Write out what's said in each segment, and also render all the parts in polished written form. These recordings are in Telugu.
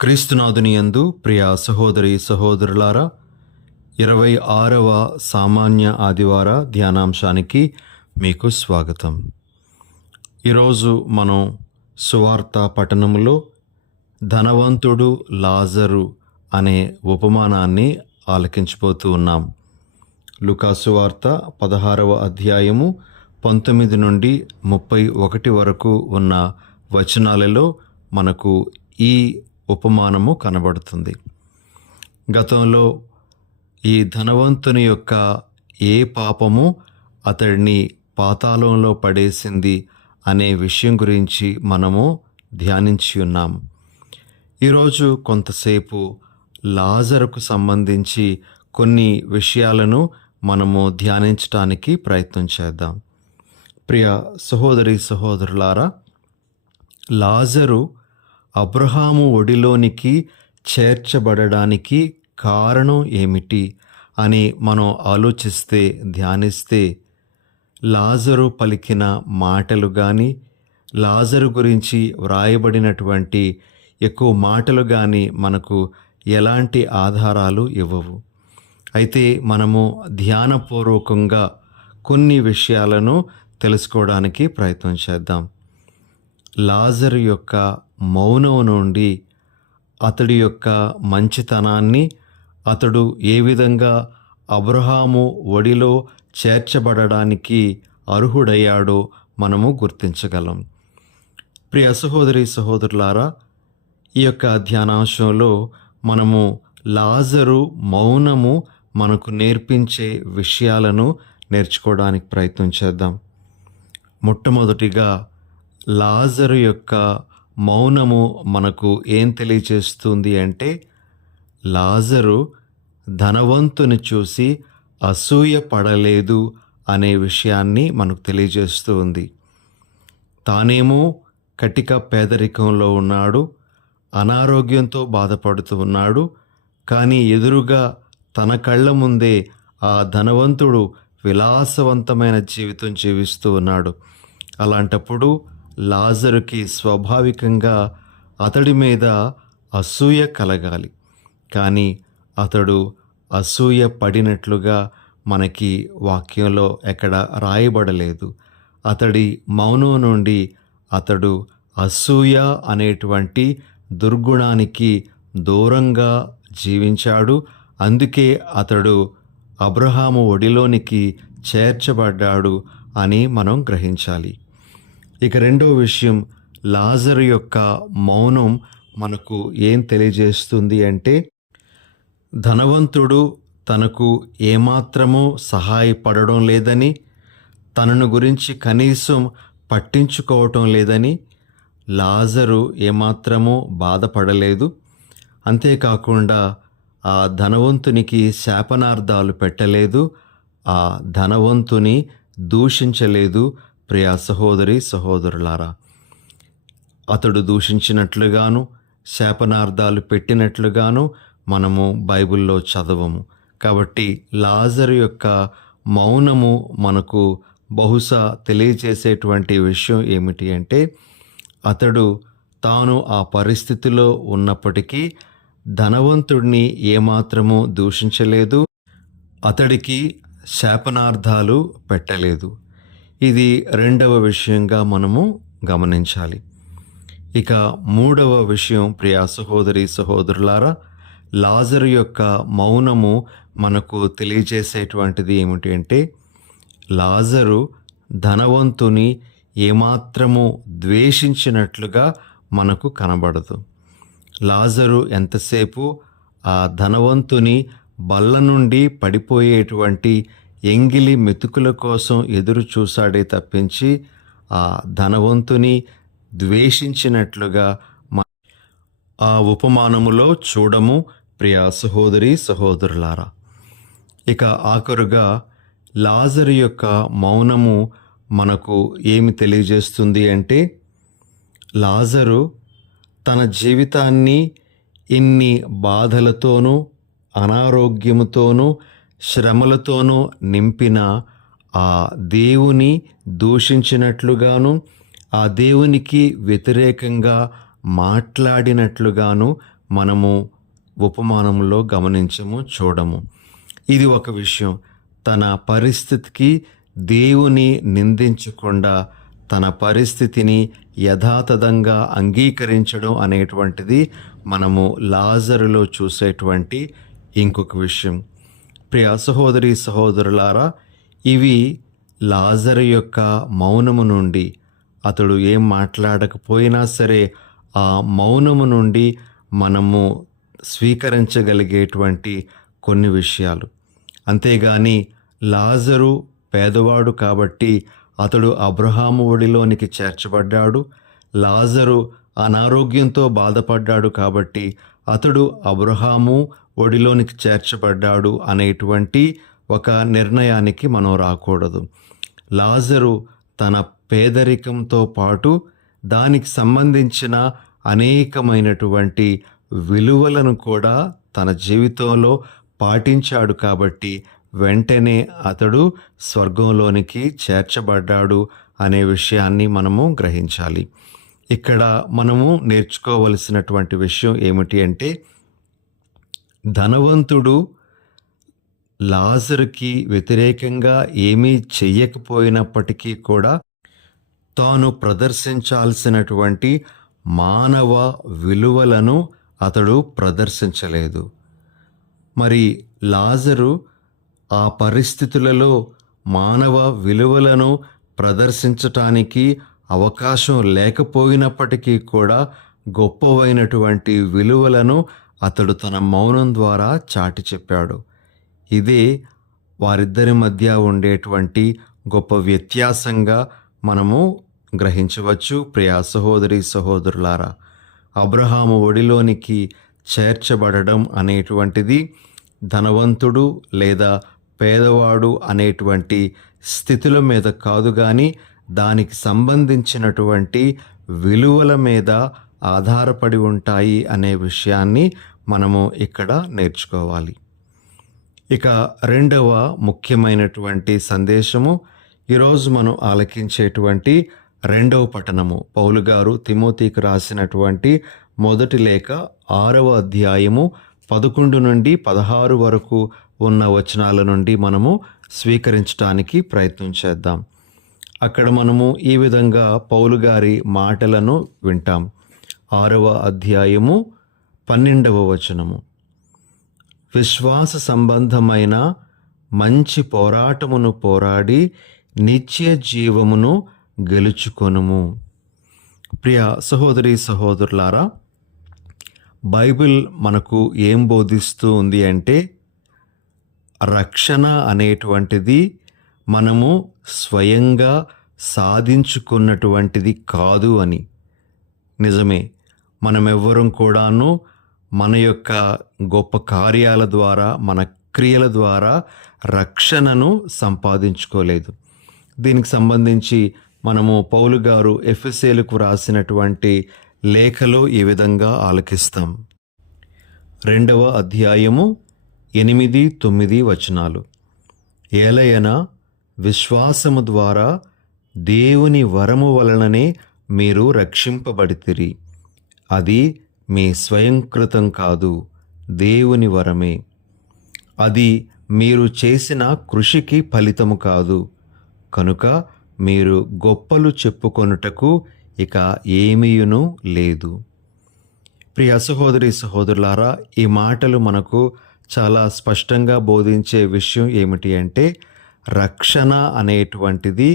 క్రీస్తునాథుని యందు ప్రియ సహోదరి సహోదరులారా, 26వ సామాన్య ఆదివార ధ్యానాంశానికి మీకు స్వాగతం. ఈరోజు మనం సువార్త పఠనములో ధనవంతుడు లాజరు అనే ఉపమానాన్ని ఆలకించబోతూ ఉన్నాం. లూకా సువార్త 16వ అధ్యాయము 19 నుండి 31 వరకు ఉన్న వచనాలలో మనకు ఈ ఉపమానము కనబడుతుంది. గతంలో ఈ ధనవంతుని యొక్క ఏ పాపము అతడిని పాతాళంలో పడేసింది అనే విషయం గురించి మనము ధ్యానించి ఉన్నాం. ఈరోజు కొంతసేపు లాజరుకు సంబంధించి కొన్ని విషయాలను మనము ధ్యానించడానికి ప్రయత్నం చేద్దాం. ప్రియ సహోదరి సహోదరులారా, లాజరు అబ్రహాము ఒడిలోనికి చేర్చబడడానికి కారణం ఏమిటి అని మనం ఆలోచిస్తే, ధ్యానిస్తే, లాజరు పలికిన మాటలు కానీ, లాజరు గురించి వ్రాయబడినటువంటి ఎక్కువ మాటలు కానీ మనకు ఎలాంటి ఆధారాలు ఇవ్వవు. అయితే మనము ధ్యానపూర్వకంగా కొన్ని విషయాలను తెలుసుకోవడానికి ప్రయత్నం చేద్దాం. లాజరు యొక్క మౌనం నుండి అతడి యొక్క మంచితనాన్ని, అతడు ఏ విధంగా అబ్రహాము ఒడిలో చేర్చబడడానికి అర్హుడయ్యాడో మనము గుర్తించగలం. ప్రియ సహోదరి సహోదరులారా, ఈ యొక్క ధ్యానాంశంలో మనము లాజరు మౌనము మనకు నేర్పించే విషయాలను నేర్చుకోవడానికి ప్రయత్నం చేద్దాం. మొట్టమొదటిగా లాజరు యొక్క మౌనము మనకు ఏం తెలియజేస్తుంది అంటే, లాజరు ధనవంతుని చూసి అసూయ పడలేదు అనే విషయాన్ని మనకు తెలియజేస్తూ ఉంది. తానేమో కటిక పేదరికంలో ఉన్నాడు, అనారోగ్యంతో బాధపడుతూ ఉన్నాడు. కానీ ఎదురుగా తన కళ్ళ ముందే ఆ ధనవంతుడు విలాసవంతమైన జీవితం జీవిస్తూ ఉన్నాడు. అలాంటప్పుడు లాజరుకి స్వాభావికంగా అతడి మీద అసూయ కలగాలి. కానీ అతడు అసూయ పడినట్లుగా మనకి వాక్యంలో ఎక్కడ రాయబడలేదు. అతడి మౌనం నుండి అతడు అసూయ అనేటువంటి దుర్గుణానికి దూరంగా జీవించాడు. అందుకే అతడు అబ్రహాము ఒడిలోనికి చేర్చబడ్డాడు అని మనం గ్రహించాలి. ఇక రెండో విషయం, లాజరు యొక్క మౌనం మనకు ఏం తెలియజేస్తుంది అంటే, ధనవంతుడు తనకు ఏమాత్రమూ సహాయపడడం లేదని, తనను గురించి కనీసం పట్టించుకోవటం లేదని లాజరు ఏమాత్రమూ బాధపడలేదు. అంతేకాకుండా ఆ ధనవంతునికి శాపనార్థాలు పెట్టలేదు, ఆ ధనవంతుని దూషించలేదు. ప్రియ సహోదరి సహోదరులారా, అతడు దూషించినట్లుగాను శాపనార్థాలు పెట్టినట్లుగాను మనము బైబిల్లో చదవము. కాబట్టి లాజరు యొక్క మౌనము మనకు బహుశా తెలియజేసేటువంటి విషయం ఏమిటి అంటే, అతడు తాను ఆ పరిస్థితిలో ఉన్నప్పటికీ ధనవంతుడిని ఏమాత్రము దూషించలేదు, అతడికి శాపనార్థాలు పెట్టలేదు. ఇది రెండవ విషయంగా మనము గమనించాలి. ఇక మూడవ విషయం, ప్రియ సహోదరి సహోదరులారా, లాజరు యొక్క మౌనము మనకు తెలియజేసేటువంటిది ఏమిటి అంటే, లాజరు ధనవంతుని ఏమాత్రము ద్వేషించినట్లుగా మనకు కనబడదు. లాజరు ఎంతసేపు ఆ ధనవంతుని బల్ల నుండి పడిపోయేటువంటి ఎంగిలి మెతుకుల కోసం ఎదురు చూశాడే తప్పించి ఆ ధనవంతుని ద్వేషించినట్లుగా ఆ ఉపమానములో చూడము. ప్రియ సహోదరి సహోదరులారా, ఇక ఆఖరుగా లాజరు యొక్క మౌనము మనకు ఏమి తెలియజేస్తుంది అంటే, లాజరు తన జీవితాన్ని ఇన్ని బాధలతోనూ, అనారోగ్యముతోనూ, శ్రమలతోనూ నింపిన ఆ దేవుని దూషించినట్లుగాను, ఆ దేవునికి వ్యతిరేకంగా మాట్లాడినట్లుగాను మనము ఉపమానంలో గమనించము, చూడము. ఇది ఒక విషయం. తన పరిస్థితికి దేవుని నిందించకుండా తన పరిస్థితిని యథాతథంగా అంగీకరించడం అనేటువంటిది మనము లాజరులో చూసేటువంటి ఇంకొక విషయం. ప్రియ సహోదరి సహోదరులారా, ఇవి లాజరు యొక్క మౌనము నుండి, అతడు ఏం మాట్లాడకపోయినా సరే ఆ మౌనము నుండి మనము స్వీకరించగలిగేటువంటి కొన్ని విషయాలు. అంతేగాని లాజరు పేదవాడు కాబట్టి అతడు అబ్రహాము ఒడిలోనికి చేర్చబడ్డాడు, లాజరు అనారోగ్యంతో బాధపడ్డాడు కాబట్టి అతడు అబ్రహాము ఒడిలోనికి చేర్చబడ్డాడు అనేటువంటి ఒక నిర్ణయానికి మనం రాకూడదు. లాజరు తన పేదరికంతో పాటు దానికి సంబంధించిన అనేకమైనటువంటి విలువలను కూడా తన జీవితంలో పాటించాడు కాబట్టి వెంటనే అతడు స్వర్గంలోనికి చేర్చబడ్డాడు అనే విషయాన్ని మనము గ్రహించాలి. ఇక్కడ మనము నేర్చుకోవలసినటువంటి విషయం ఏమిటి అంటే, ధనవంతుడు లాజరుకి వ్యతిరేకంగా ఏమీ చెయ్యకపోయినప్పటికీ కూడా తాను ప్రదర్శించాల్సినటువంటి మానవ విలువలను అతడు ప్రదర్శించలేదు. మరి లాజరు ఆ పరిస్థితులలో మానవ విలువలను ప్రదర్శించటానికి అవకాశం లేకపోయినప్పటికీ కూడా గొప్పవైనటువంటి విలువలను అతడు తన మౌనం ద్వారా చాటి చెప్పాడు. ఇదే వారిద్దరి మధ్య ఉండేటువంటి గొప్ప వ్యత్యాసంగా మనము గ్రహించవచ్చు. ప్రియా సహోదరి సహోదరులారా, అబ్రహాము ఒడిలోనికి చేర్చబడడం అనేటువంటిది ధనవంతుడు లేదా పేదవాడు అనేటువంటి స్థితుల మీద కాదు, కానీ దానికి సంబంధించినటువంటి విలువల మీద ఆధారపడి ఉంటాయి అనే విషయాన్ని మనము ఇక్కడ నేర్చుకోవాలి. ఇక రెండవ ముఖ్యమైనటువంటి సందేశము, ఈరోజు మనం ఆలకించేటువంటి రెండవ పఠనము పౌలు గారు తిమోతికి రాసినటువంటి మొదటి లేఖ 6వ అధ్యాయము 11 నుండి 16 వరకు ఉన్న వచనాల నుండి మనము స్వీకరించడానికి ప్రయత్నం చేద్దాం. అక్కడ మనము ఈ విధంగా పౌలు గారి మాటలను వింటాం. 6వ అధ్యాయము 12వ వచనము, విశ్వాస సంబంధమైన మంచి పోరాటమును పోరాడి నిత్య జీవమును గెలుచుకొనుము. ప్రియ సహోదరి సహోదరులారా, బైబిల్ మనకు ఏం బోధిస్తూ ఉంది అంటే, రక్షణ అనేటువంటిది మనము స్వయంగా సాధించుకున్నటువంటిది కాదు అని. నిజమే, మనమెవ్వరం కూడాను మన యొక్క గొప్ప కార్యాల ద్వారా, మన క్రియల ద్వారా రక్షణను సంపాదించుకోలేదు. దీనికి సంబంధించి మనము పౌలు గారు ఎఫెసీయులకు రాసినటువంటి లేఖలో ఈ విధంగా ఆలకిస్తాం. 2వ అధ్యాయము 8-9 వచనాలు, ఏలయన విశ్వాసము ద్వారా దేవుని వరము వలననే మీరు రక్షింపబడితిరి. అది మీ స్వయంకృతం కాదు, దేవుని వరమే. అది మీరు చేసిన కృషికి ఫలితము కాదు. కనుక మీరు గొప్పలు చెప్పుకొనుటకు ఇక ఏమీయును లేదు. ప్రియ సహోదరి సహోదరులారా, ఈ మాటలు మనకు చాలా స్పష్టంగా బోధించే విషయం ఏమిటి అంటే, రక్షణ అనేటువంటిది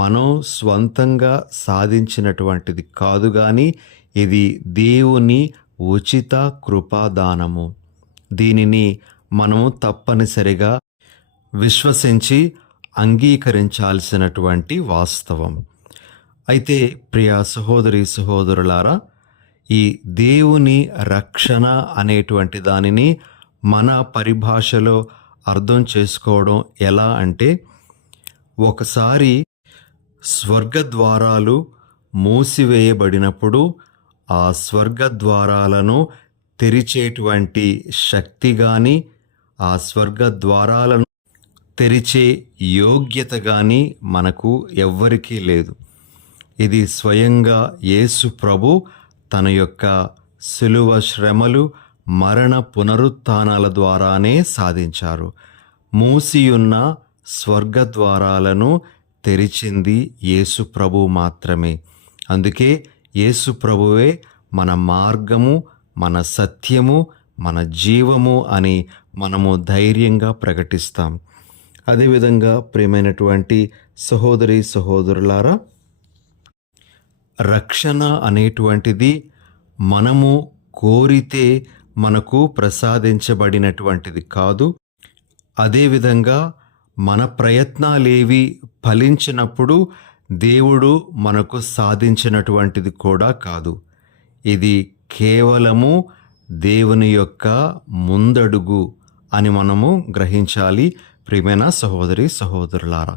మనం స్వంతంగా సాధించినటువంటిది కాదు, కానీ ఇది దేవుని ఉచిత కృపాదానము. దీనిని మనము తప్పనిసరిగా విశ్వసించి అంగీకరించాల్సినటువంటి వాస్తవం. అయితే ప్రియ సహోదరి సహోదరులారా, ఈ దేవుని రక్షణ అనేటువంటి దానిని మన పరిభాషలో అర్థం చేసుకోవడం ఎలా అంటే, ఒకసారి స్వర్గద్వారాలు మూసివేయబడినప్పుడు ఆ స్వర్గద్వారాలను తెరిచేటువంటి శక్తి కానీ, ఆ స్వర్గద్వారాలను తెరిచే యోగ్యత కానీ మనకు ఎవ్వరికీ లేదు. ఇది స్వయంగా యేసు ప్రభు తన యొక్క శిలువ శ్రమలు, మరణ పునరుత్థానాల ద్వారానే సాధించారు. మూసియున్న స్వర్గద్వారాలను తెరిచింది యేసు ప్రభు మాత్రమే. అందుకే యేసు ప్రభువే మన మార్గము, మన సత్యము, మన జీవము అని మనము ధైర్యంగా ప్రకటిస్తాం. అదేవిధంగా ప్రియమైనటువంటి సహోదరి సహోదరులారా, రక్షణ అనేటువంటిది మనము కోరితే మనకు ప్రసాదించబడినటువంటిది కాదు. అదేవిధంగా మన ప్రయత్నాలేవి ఫలించినప్పుడు దేవుడు మనకు సాధించినటువంటిది కూడా కాదు. ఇది కేవలము దేవుని యొక్క ముందడుగు అని మనము గ్రహించాలి. ప్రియమైన సహోదరి సహోదరులారా,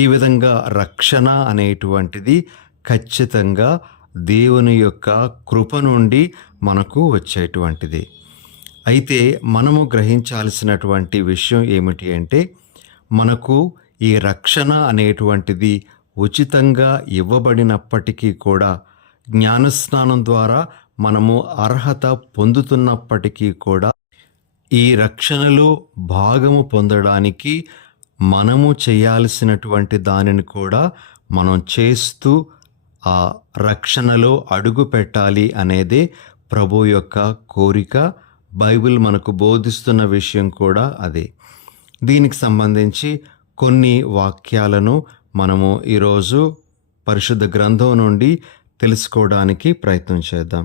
ఈ విధంగా రక్షణ అనేటువంటిది ఖచ్చితంగా దేవుని యొక్క కృప నుండి మనకు వచ్చేటువంటిది. అయితే మనము గ్రహించాల్సినటువంటి విషయం ఏమిటి అంటే, మనకు ఈ రక్షణ అనేటువంటిది ఉచితంగా ఇవ్వబడినప్పటికీ కూడా, జ్ఞానస్నానం ద్వారా మనము అర్హత పొందుతున్నప్పటికీ కూడా, ఈ రక్షణలో భాగము పొందడానికి మనము చేయాల్సినటువంటి దానిని కూడా మనం చేస్తూ ఆ రక్షణలో అడుగు పెట్టాలి అనేదే ప్రభు యొక్క కోరిక. బైబిల్ మనకు బోధిస్తున్న విషయం కూడా అదే. దీనికి సంబంధించి కొన్ని వాక్యాలను మనము ఈరోజు పరిశుద్ధ గ్రంథం నుండి తెలుసుకోవడానికి ప్రయత్నం చేద్దాం.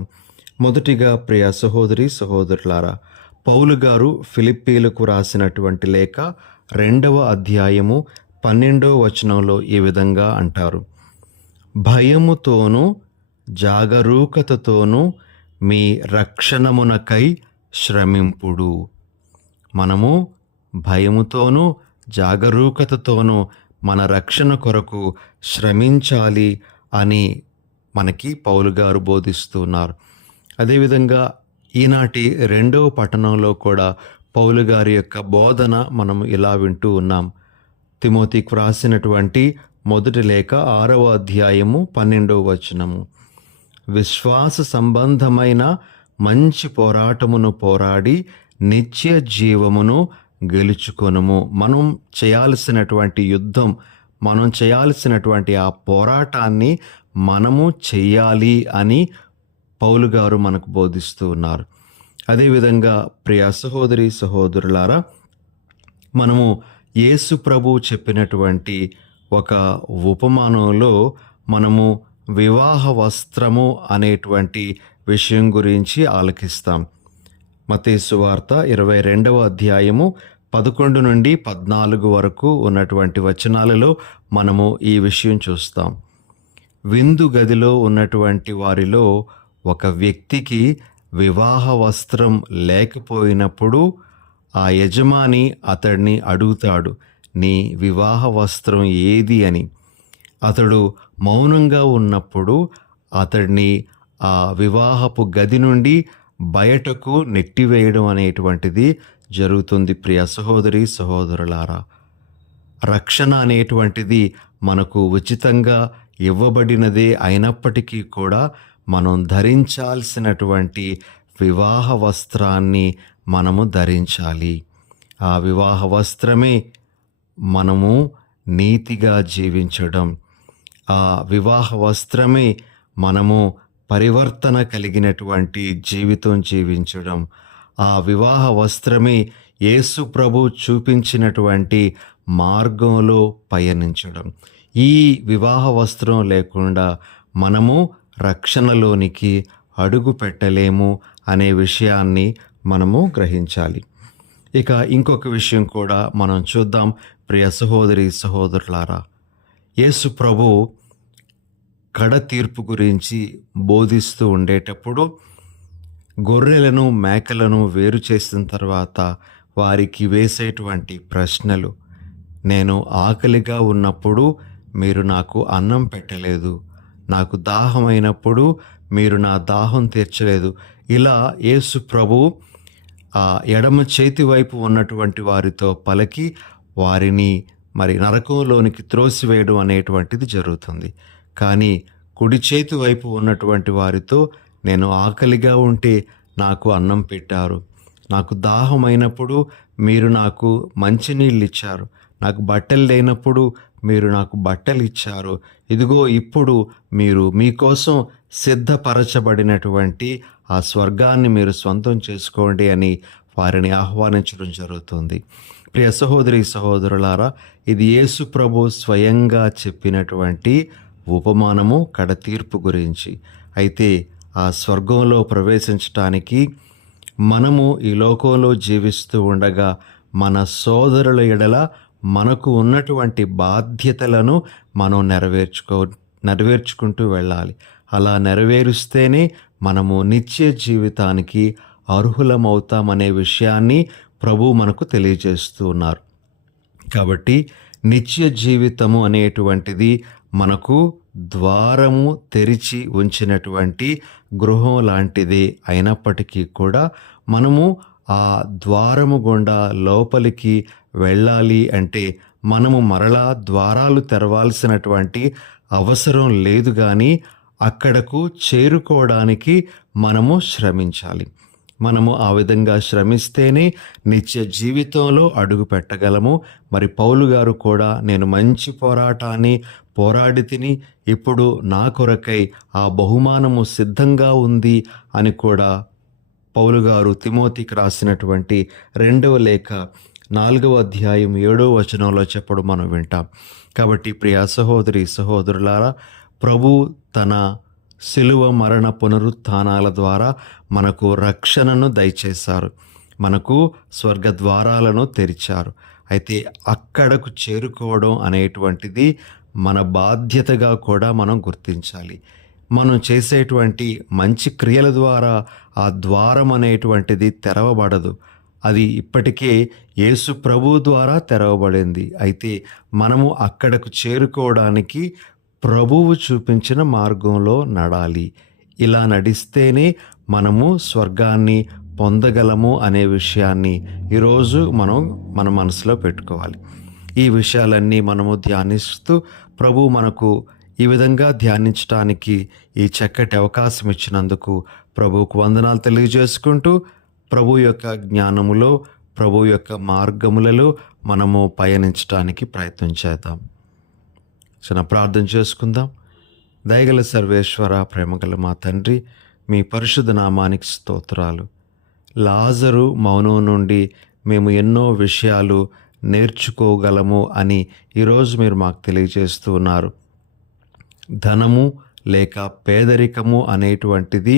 మొదటిగా ప్రియ సహోదరి సహోదరులారా, పౌలు గారు ఫిలిప్పీలకు రాసినటువంటి లేఖ 2వ అధ్యాయము 12వ వచనంలో ఈ విధంగా అంటారు: భయముతోనూ జాగరూకతతోనూ మీ రక్షణమునకై శ్రమింపుడు. మనము భయముతోనూ జాగరూకతతోనూ మన రక్షణ కొరకు శ్రమించాలి అని మనకి పౌలు గారు బోధిస్తున్నారు. అదేవిధంగా ఈనాటి 2వ పట్టణంలో కూడా పౌలు గారి యొక్క బోధన మనం ఇలా వింటూ ఉన్నాం. తిమోతికి రాసినటువంటి మొదటి లేఖ 6వ అధ్యాయము 12వ వచనము: విశ్వాస సంబంధమైన మంచి పోరాటమును పోరాడి నిత్య జీవమును గెలుచుకొనుము. మనం చేయాల్సినటువంటి యుద్ధం, మనం చేయాల్సినటువంటి ఆ పోరాటాన్ని మనము చెయ్యాలి అని పౌలు గారు మనకు బోధిస్తూ ఉన్నారు. అదేవిధంగా ప్రియ సహోదరి సహోదరులారా, మనము యేసు ప్రభు చెప్పినటువంటి ఒక ఉపమానంలో మనము వివాహ వస్త్రము అనేటువంటి విషయం గురించి ఆలకిస్తాం. మత్తయి సువార్త 22వ అధ్యాయము 11 నుండి 14 వరకు ఉన్నటువంటి వచనాలలో మనము ఈ విషయం చూస్తాం. విందు గదిలో ఉన్నటువంటి వారిలో ఒక వ్యక్తికి వివాహ వస్త్రం లేకపోయినప్పుడు ఆ యజమాని అతడిని అడుగుతాడు, నీ వివాహ వస్త్రం ఏది అని. అతడు మౌనంగా ఉన్నప్పుడు అతడిని ఆ వివాహపు గది నుండి బయటకు నెట్టివేయడం అనేటువంటిది జరుగుతుంది. ప్రియ సహోదరి సహోదరులారా, రక్షణ అనేటువంటిది మనకు ఉచితంగా ఇవ్వబడినదే అయినప్పటికీ కూడా మనం ధరించాల్సినటువంటి వివాహ వస్త్రాన్ని మనము ధరించాలి. ఆ వివాహ వస్త్రమే మనము నీతిగా జీవించడం, ఆ వివాహ వస్త్రమే మనము పరివర్తన కలిగినటువంటి జీవితం జీవించడం, ఆ వివాహ వస్త్రమే యేసు ప్రభు చూపించినటువంటి మార్గంలో పయనించడం. ఈ వివాహ వస్త్రం లేకుండా మనము రక్షణలోనికి అడుగు పెట్టలేము అనే విషయాన్ని మనము గ్రహించాలి. ఇక ఇంకొక విషయం కూడా మనం చూద్దాం. ప్రియ సహోదరి సహోదరులారా, యేసు ప్రభు కడ తీర్పు గురించి బోధిస్తూ ఉండేటప్పుడు గొర్రెలను మేకలను వేరు చేసిన తర్వాత వారికి వేసేటువంటి ప్రశ్నలు: నేను ఆకలిగా ఉన్నప్పుడు మీరు నాకు అన్నం పెట్టలేదు, నాకు దాహమైనప్పుడు మీరు నా దాహం తీర్చలేదు. ఇలా యేసు ప్రభు ఆ ఎడమ చేతి వైపు ఉన్నటువంటి వారితో పలికి వారిని మరి నరకంలోనికి త్రోసివేయడం అనేటువంటిది జరుగుతుంది. కానీ కుడి చేతి వైపు ఉన్నటువంటి వారితో నేను ఆకలిగా ఉంటే నాకు అన్నం పెట్టారు, నాకు దాహమైనప్పుడు మీరు నాకు మంచినీళ్ళు ఇచ్చారు, నాకు బట్టలు లేనప్పుడు మీరు నాకు బట్టలు ఇచ్చారు. ఇదిగో ఇప్పుడు మీరు మీకోసం సిద్ధపరచబడినటువంటి ఆ స్వర్గాన్ని మీరు సొంతం చేసుకోండి అని వారిని ఆహ్వానించడం జరుగుతుంది. ప్రియ సహోదరి సహోదరులారా, ఇది యేసు ప్రభు స్వయంగా చెప్పినటువంటి ఉపమానము కడతీర్పు గురించి. అయితే ఆ స్వర్గంలో ప్రవేశించటానికి మనము ఈ లోకంలో జీవిస్తూ ఉండగా మన సోదరుల ఎడల మనకు ఉన్నటువంటి బాధ్యతలను మనం నెరవేర్చుకుంటూ వెళ్ళాలి. అలా నెరవేరుస్తేనే మనము నిత్య జీవితానికి అర్హులమవుతామనే విషయాన్ని ప్రభు మనకు తెలియజేస్తూ ఉన్నారు. కాబట్టి నిత్య జీవితము అనేటువంటిది మనకు ద్వారము తెరిచి ఉంచినటువంటి గృహం లాంటిది అయినప్పటికీ కూడా మనము ఆ ద్వారము గుండా లోపలికి వెళ్ళాలి అంటే మనము మరలా ద్వారాలు తెరవాల్సినటువంటి అవసరం లేదు, కానీ అక్కడకు చేరుకోవడానికి మనము శ్రమించాలి. మనము ఆ విధంగా శ్రమిస్తేనే నిత్య జీవితంలో అడుగు పెట్టగలము. మరి పౌలు గారు కూడా నేను మంచి పోరాటాన్ని పోరాడి తిని ఇప్పుడు నా కొరకై ఆ బహుమానము సిద్ధంగా ఉంది అని కూడా పౌలు గారు తిమోతికి రాసినటువంటి 2వ లేఖ 4వ అధ్యాయం 7వ వచనంలో చెప్పడం మనం వింటాం. కాబట్టి ప్రియ సహోదరి సహోదరులారా, ప్రభు తన శిలువ మరణ పునరుత్థానాల ద్వారా మనకు రక్షణను దయచేశారు, మనకు స్వర్గ ద్వారాలను తెరిచారు. అయితే అక్కడకు చేరుకోవడం అనేటువంటిది మన బాధ్యతగా కూడా మనం గుర్తించాలి. మనం చేసేటువంటి మంచి క్రియల ద్వారా ఆ ద్వారం అనేటువంటిది తెరవబడదు. అది ఇప్పటికే యేసు ప్రభు ద్వారా తెరవబడింది. అయితే మనము అక్కడకు చేరుకోవడానికి ప్రభువు చూపించిన మార్గంలో నడాలి. ఇలా నడిస్తేనే మనము స్వర్గాన్ని పొందగలము అనే విషయాన్ని ఈరోజు మనం మన మనసులో పెట్టుకోవాలి. ఈ విషయాలన్నీ మనము ధ్యానిస్తూ ప్రభు మనకు ఈ విధంగా ధ్యానించడానికి ఈ చక్కటి అవకాశం ఇచ్చినందుకు ప్రభువుకు వందనాలు తెలియజేసుకుంటూ ప్రభు యొక్క జ్ఞానములో, ప్రభు యొక్క మార్గములలో మనము పయనించడానికి ప్రయత్నం చేద్దాం. చిన్న ప్రార్థన చేసుకుందాం. దయగల సర్వేశ్వర, ప్రేమగల మా తండ్రి, మీ పరిశుద్ధ నామానికి స్తోత్రాలు. లాజరు మౌనం నుండి మేము ఎన్నో విషయాలు నేర్చుకోగలము అని ఈరోజు మీరు మాకు తెలియజేస్తూ ఉన్నారు. ధనము లేక పేదరికము అనేటువంటిది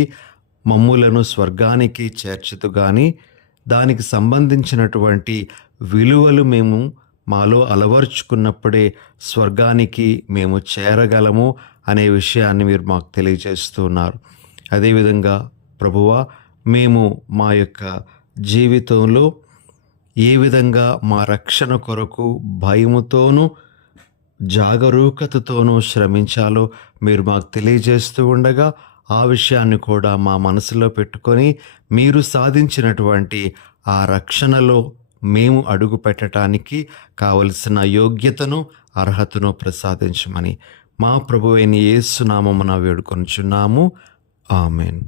మమ్ములను స్వర్గానికి చేర్చుతూ కానీ దానికి సంబంధించినటువంటి విలువలు మేము మాలో అలవర్చుకున్నప్పుడే స్వర్గానికి మేము చేరగలము అనే విషయాన్ని మీరు మాకు తెలియజేస్తూ ఉన్నారు. అదేవిధంగా ప్రభువా, మేము మా యొక్క జీవితంలో ఏ విధంగా మా రక్షణ కొరకు భయముతోనూ జాగరూకతతోనూ శ్రమించాలో మీరు మాకు తెలియజేస్తూ ఉండగా ఆ విషయాన్ని కూడా మా మనసులో పెట్టుకొని మీరు సాధించినటువంటి ఆ రక్షణలో మేము అడుగు పెట్టడానికి కావలసిన యోగ్యతను, అర్హతను ప్రసాదించమని మా ప్రభువైన యేసు నామమున వేడుకొనుచున్నాము. ఆమెన్.